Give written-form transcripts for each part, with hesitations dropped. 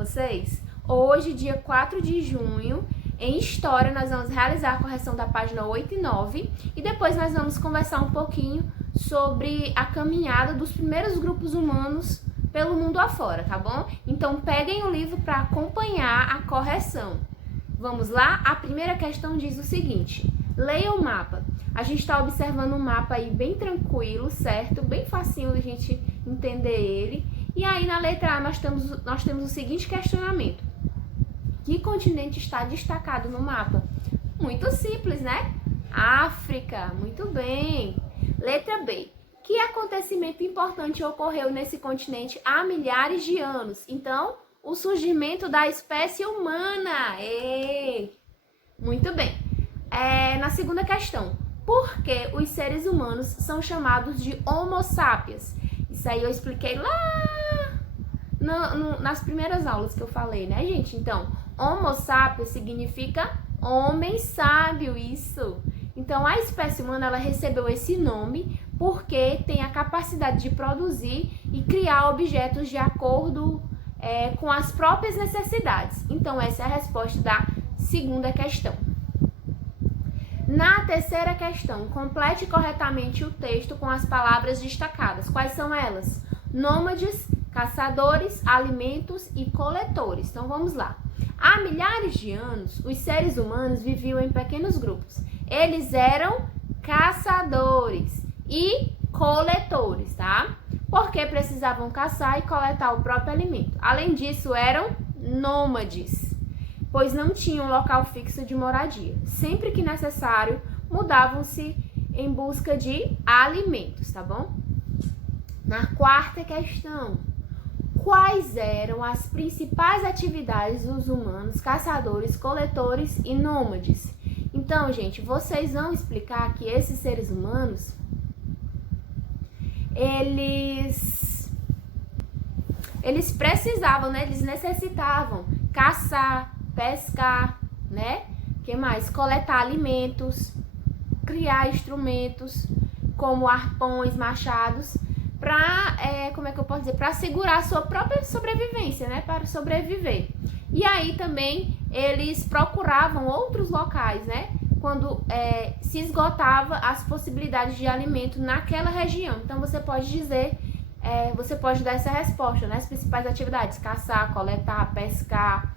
vocês? Hoje, dia 4 de junho, em História, nós vamos realizar a correção da página 8 e 9 e depois nós vamos conversar um pouquinho sobre a caminhada dos primeiros grupos humanos pelo mundo afora, tá bom? Então, peguem o livro para acompanhar a correção. Vamos lá? A primeira questão diz o seguinte: leia o mapa. A gente está observando um mapa aí bem tranquilo, certo? Bem facinho de a gente entender ele. E aí, na letra A, nós temos o seguinte questionamento: que continente está destacado no mapa? Muito simples, né? África, muito bem. Letra B: que acontecimento importante ocorreu nesse continente há milhares de anos? Então, o surgimento da espécie humana. Muito bem. Na segunda questão: por que os seres humanos são chamados de Homo sapiens? Isso aí eu expliquei lá nas primeiras aulas que eu falei, né, gente? Então, Homo sapiens significa homem sábio, isso. Então, a espécie humana, ela recebeu esse nome porque tem a capacidade de produzir e criar objetos de acordo com as próprias necessidades. Então, essa é a resposta da segunda questão. Na terceira questão, complete corretamente o texto com as palavras destacadas. Quais são elas? Nômades, caçadores, alimentos e coletores. Então, vamos lá. Há milhares de anos, os seres humanos viviam em pequenos grupos. Eles eram caçadores e coletores, tá? Porque precisavam caçar e coletar o próprio alimento. Além disso, eram nômades, pois não tinham local fixo de moradia. Sempre que necessário, mudavam-se em busca de alimentos, tá bom? Na quarta questão: quais eram as principais atividades dos humanos, caçadores, coletores e nômades? Então, gente, vocês vão explicar que esses seres humanos, eles precisavam, né? Eles necessitavam caçar, pescar, né? Que mais? Coletar alimentos, criar instrumentos como arpões, machados, para, para assegurar a sua própria sobrevivência, né? Para sobreviver. E aí também eles procuravam outros locais, né? Quando se esgotava as possibilidades de alimento naquela região. Então você pode dizer, você pode dar essa resposta, né? As principais atividades: caçar, coletar, pescar,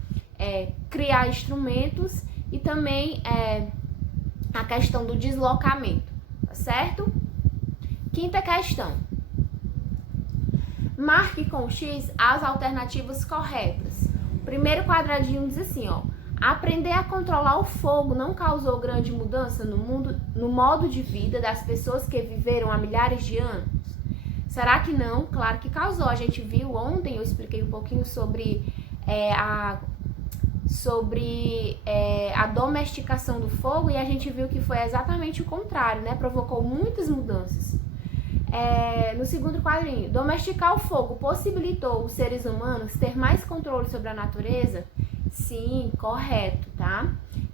criar instrumentos e também a questão do deslocamento, tá certo? Quinta questão: marque com X as alternativas corretas. O primeiro quadradinho diz assim, ó: aprender a controlar o fogo não causou grande mudança no modo de vida das pessoas que viveram há milhares de anos? Será que não? Claro que causou. A gente viu ontem, eu expliquei um pouquinho sobre a domesticação do fogo e a gente viu que foi exatamente o contrário, né? Provocou muitas mudanças. No segundo quadrinho: domesticar o fogo possibilitou os seres humanos ter mais controle sobre a natureza? Sim, correto, tá?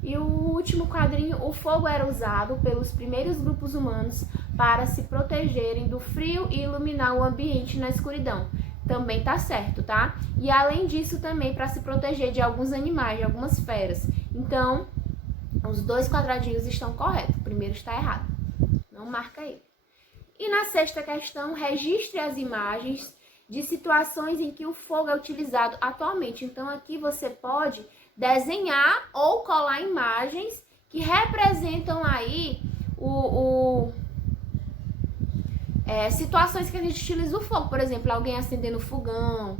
E o último quadrinho: o fogo era usado pelos primeiros grupos humanos para se protegerem do frio e iluminar o ambiente na escuridão. Também tá certo, tá? E além disso, também para se proteger de alguns animais, de algumas feras. Então, os dois quadradinhos estão corretos. O primeiro está errado. Não marca ele. E na sexta questão, registre as imagens de situações em que o fogo é utilizado atualmente. Então, aqui você pode desenhar ou colar imagens que representam aí situações que a gente utiliza o fogo. Por exemplo, alguém acendendo fogão,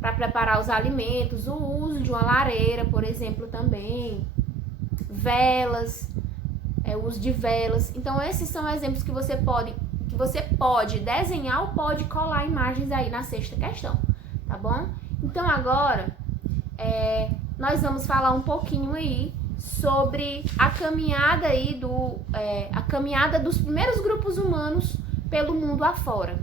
para preparar os alimentos, o uso de uma lareira, por exemplo, também. Velas, o uso de velas. Então, esses são exemplos que você pode desenhar ou pode colar imagens aí na sexta questão, tá bom? Então, agora, nós vamos falar um pouquinho aí sobre a caminhada aí a caminhada dos primeiros grupos humanos pelo mundo afora.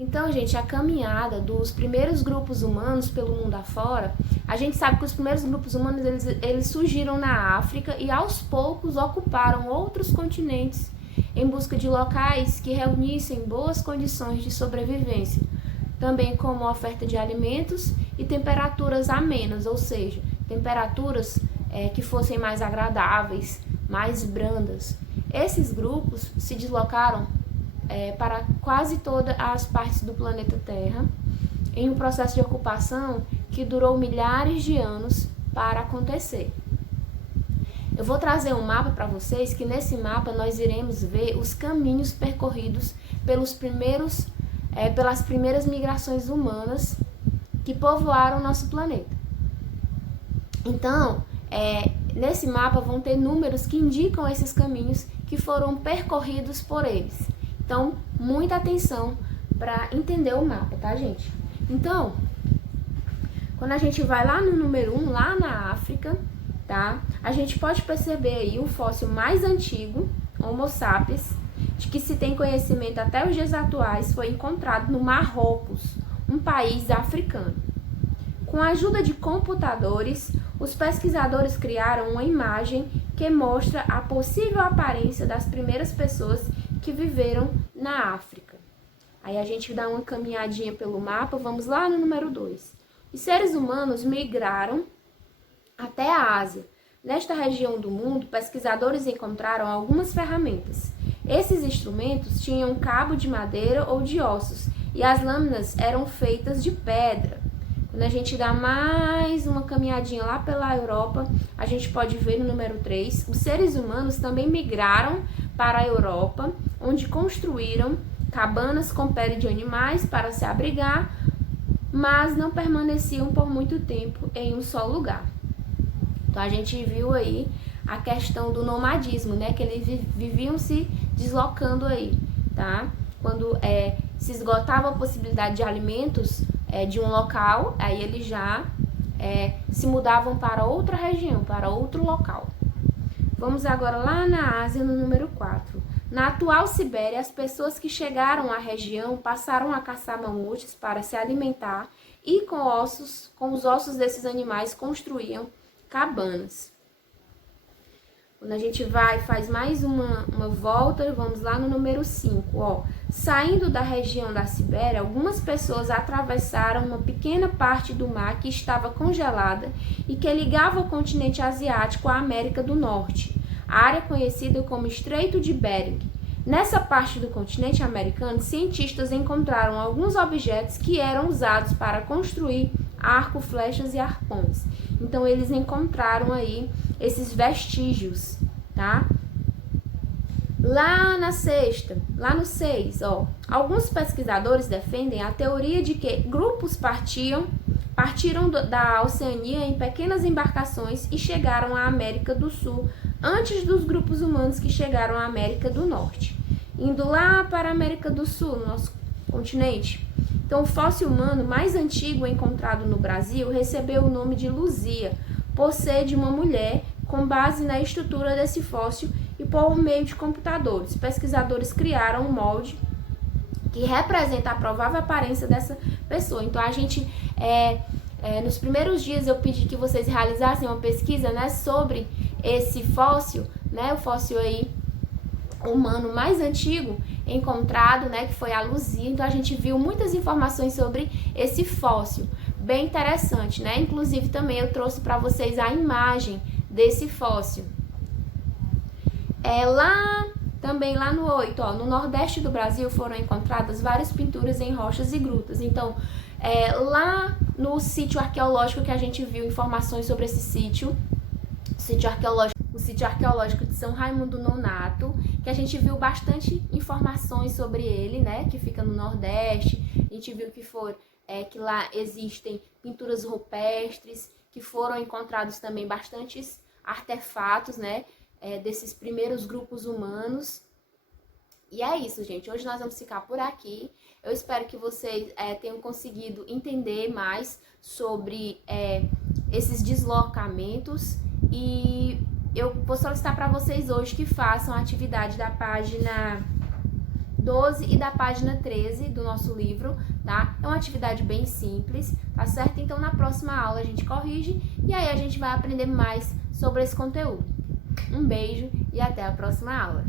Então, gente, a caminhada dos primeiros grupos humanos pelo mundo afora, a gente sabe que os primeiros grupos humanos, eles surgiram na África e aos poucos ocuparam outros continentes em busca de locais que reunissem boas condições de sobrevivência. também como oferta de alimentos e temperaturas amenas, ou seja, temperaturas que fossem mais agradáveis, mais brandas. Esses grupos se deslocaram para quase todas as partes do planeta Terra em um processo de ocupação que durou milhares de anos para acontecer. Eu vou trazer um mapa para vocês, que nesse mapa nós iremos ver os caminhos percorridos pelas primeiras migrações humanas que povoaram o nosso planeta. Então, nesse mapa vão ter números que indicam esses caminhos que foram percorridos por eles. Então, muita atenção para entender o mapa, tá, gente? Então, quando a gente vai lá no número 1, lá na África, tá? A gente pode perceber aí o fóssil mais antigo, Homo sapiens, de que se tem conhecimento até os dias atuais, foi encontrado no Marrocos, um país africano. Com a ajuda de computadores, os pesquisadores criaram uma imagem que mostra a possível aparência das primeiras pessoas que viveram na África. Aí a gente dá uma caminhadinha pelo mapa, vamos lá no número 2. Os seres humanos migraram até a Ásia. Nesta região do mundo, pesquisadores encontraram algumas ferramentas. Esses instrumentos tinham cabo de madeira ou de ossos, e as lâminas eram feitas de pedra. Quando a gente dá mais uma caminhadinha lá pela Europa, a gente pode ver no número 3, os seres humanos também migraram para a Europa, onde construíram cabanas com pele de animais para se abrigar, mas não permaneciam por muito tempo em um só lugar. Então a gente viu aí a questão do nomadismo, né? Que eles viviam se deslocando aí, tá? Quando se esgotava a possibilidade de alimentos de um local, aí eles já se mudavam para outra região, para outro local. Vamos agora lá na Ásia, no número 4. Na atual Sibéria, as pessoas que chegaram à região passaram a caçar mamutes para se alimentar e com os ossos desses animais construíam cabanas. Quando a gente faz mais uma volta, vamos lá no número 5, Saindo da região da Sibéria, algumas pessoas atravessaram uma pequena parte do mar que estava congelada e que ligava o continente asiático à América do Norte, a área conhecida como Estreito de Bering. Nessa parte do continente americano, cientistas encontraram alguns objetos que eram usados para construir arco, flechas e arpões. Então, eles encontraram aí esses vestígios, tá? Lá no 6, alguns pesquisadores defendem a teoria de que grupos partiram da Oceania em pequenas embarcações e chegaram à América do Sul antes dos grupos humanos que chegaram à América do Norte, indo lá para a América do Sul, nosso continente. Então, o fóssil humano mais antigo encontrado no Brasil recebeu o nome de Luzia, por ser de uma mulher, com base na estrutura desse fóssil e por meio de computadores. Pesquisadores criaram um molde que representa a provável aparência dessa pessoa. Então, a gente, nos primeiros dias, eu pedi que vocês realizassem uma pesquisa, né, sobre esse fóssil, né, o fóssil aí humano mais antigo encontrado, né, que foi a Luzia. Então a gente viu muitas informações sobre esse fóssil, bem interessante, né? Inclusive também eu trouxe para vocês a imagem desse fóssil. Lá no 8, no nordeste do Brasil foram encontradas várias pinturas em rochas e grutas. Então, lá no sítio arqueológico que a gente viu informações sobre esse sítio, o sítio arqueológico de São Raimundo Nonato, que a gente viu bastante informações sobre ele, né, que fica no Nordeste. A gente viu que lá existem pinturas rupestres, que foram encontrados também bastantes artefatos, né, desses primeiros grupos humanos. E é isso, gente. Hoje nós vamos ficar por aqui. Eu espero que vocês tenham conseguido entender mais sobre esses deslocamentos, e eu vou solicitar para vocês hoje que façam a atividade da página 12 e da página 13 do nosso livro, tá? É uma atividade bem simples, tá certo? Então, na próxima aula a gente corrige e aí a gente vai aprender mais sobre esse conteúdo. Um beijo e até a próxima aula!